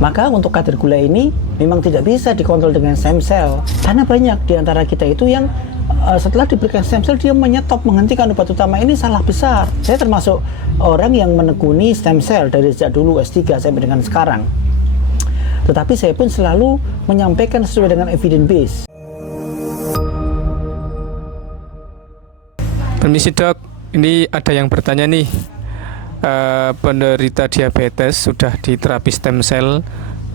Maka untuk kadar gula ini memang tidak bisa dikontrol dengan stem cell, karena banyak di antara kita itu yang setelah diberikan stem cell dia menyetop, menghentikan obat utama. Ini salah besar. Saya termasuk orang yang menekuni stem cell dari sejak dulu S3 sampai dengan sekarang. Tetapi saya pun selalu menyampaikan sesuai dengan evidence base. Permisi dok, ini ada yang bertanya nih. Penderita diabetes sudah diterapi stem cell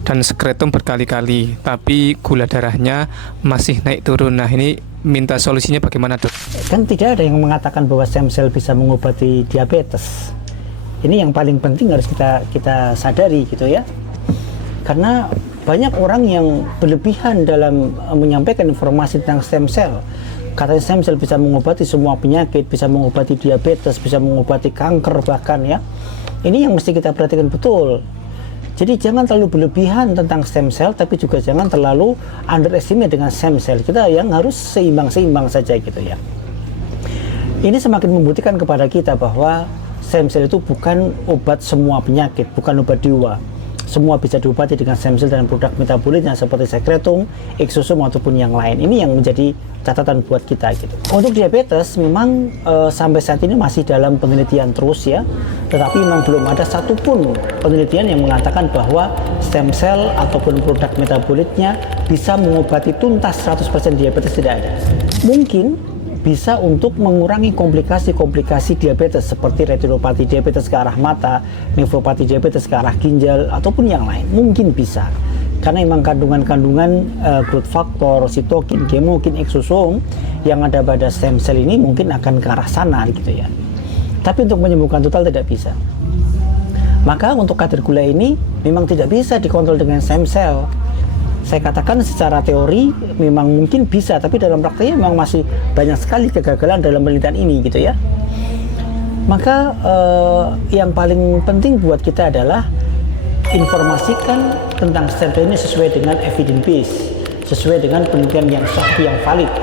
dan skretum berkali-kali, tapi gula darahnya masih naik turun. Nah, ini minta solusinya bagaimana dok? Kan tidak ada yang mengatakan bahwa stem cell bisa mengobati diabetes. Ini yang paling penting harus kita sadari gitu ya. Karena banyak orang yang berlebihan dalam menyampaikan informasi tentang stem cell. Katanya stem cell bisa mengobati semua penyakit, bisa mengobati diabetes, bisa mengobati kanker bahkan ya. Ini yang mesti kita perhatikan betul. Jadi jangan terlalu berlebihan tentang stem cell, tapi juga jangan terlalu underestimate dengan stem cell. Kita yang harus seimbang-seimbang saja gitu ya. Ini semakin membuktikan kepada kita bahwa stem cell itu bukan obat semua penyakit, bukan obat dewa. Semua bisa diobati dengan stem cell dan produk metabolitnya seperti sekretum, exosome ataupun yang lain. Ini yang menjadi catatan buat kita gitu. Untuk diabetes memang sampai saat ini masih dalam penelitian terus ya. Tetapi memang belum ada satupun penelitian yang mengatakan bahwa stem cell ataupun produk metabolitnya bisa mengobati tuntas 100% diabetes, tidak ada. Mungkin bisa untuk mengurangi komplikasi-komplikasi diabetes seperti retinopati diabetes ke arah mata, nefropati diabetes ke arah ginjal, ataupun yang lain. Mungkin bisa. Karena memang kandungan-kandungan growth factor, sitokin, gemokin, exosome yang ada pada stem cell ini mungkin akan ke arah sana gitu ya. Tapi untuk menyembuhkan total tidak bisa. Maka untuk kadar gula ini memang tidak bisa dikontrol dengan stem cell. Saya katakan secara teori memang mungkin bisa, tapi dalam prakteknya memang masih banyak sekali kegagalan dalam penelitian ini gitu ya. Maka yang paling penting buat kita adalah informasikan tentang stem cell ini sesuai dengan evidence base, sesuai dengan penelitian yang sah, yang valid.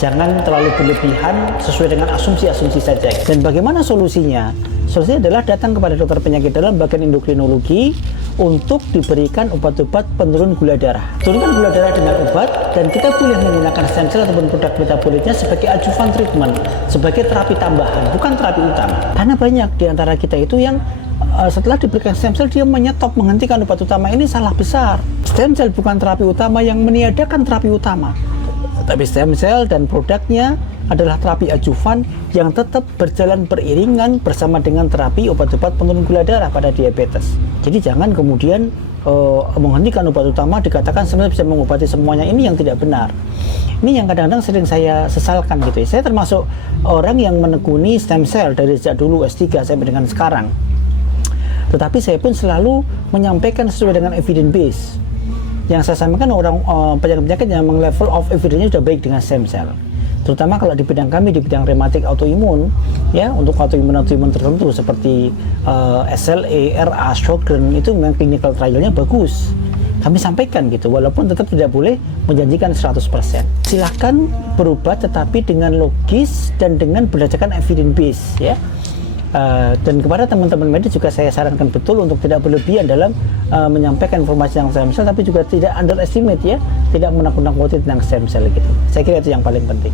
Jangan terlalu berlebihan sesuai dengan asumsi-asumsi saja. Dan bagaimana solusinya? Solusinya adalah datang kepada dokter penyakit dalam bagian endokrinologi untuk diberikan obat-obat penurun gula darah. Turunkan gula darah dengan obat, dan kita boleh menggunakan stem cell ataupun produk metabolitnya sebagai adjuvant treatment, sebagai terapi tambahan, bukan terapi utama. Karena banyak di antara kita itu yang setelah diberikan stem cell dia menyetop, menghentikan obat utama. Ini salah besar. Stem cell bukan terapi utama yang meniadakan terapi utama. Tapi stem cell dan produknya adalah terapi adjuvan yang tetap berjalan beriringan bersama dengan terapi obat-obat penurun gula darah pada diabetes. Jadi jangan kemudian menghentikan obat utama dikatakan sebenarnya bisa mengobati semuanya. Ini yang tidak benar. Ini yang kadang-kadang sering saya sesalkan gitu ya. Saya termasuk orang yang menekuni stem cell dari sejak dulu S3 sampai dengan sekarang. Tetapi saya pun selalu menyampaikan sesuai dengan evidence base. Yang saya sampaikan orang penyakit-penyakit yang memang level of evidence-nya sudah baik dengan stem cell. Terutama kalau di bidang kami, di bidang rematik autoimun, ya, untuk autoimun tertentu seperti SLE, RA, Sjogren, itu memang clinical trial-nya bagus. Kami sampaikan gitu, walaupun tetap tidak boleh menjanjikan 100%. Silahkan berobat tetapi dengan logis dan dengan berdasarkan evidence base, ya. Dan kepada teman-teman medis juga saya sarankan betul untuk tidak berlebihan dalam menyampaikan informasi yang stem cell, tapi juga tidak underestimate ya, tidak menakut-nakuti tentang stem cell gitu. Saya kira itu yang paling penting.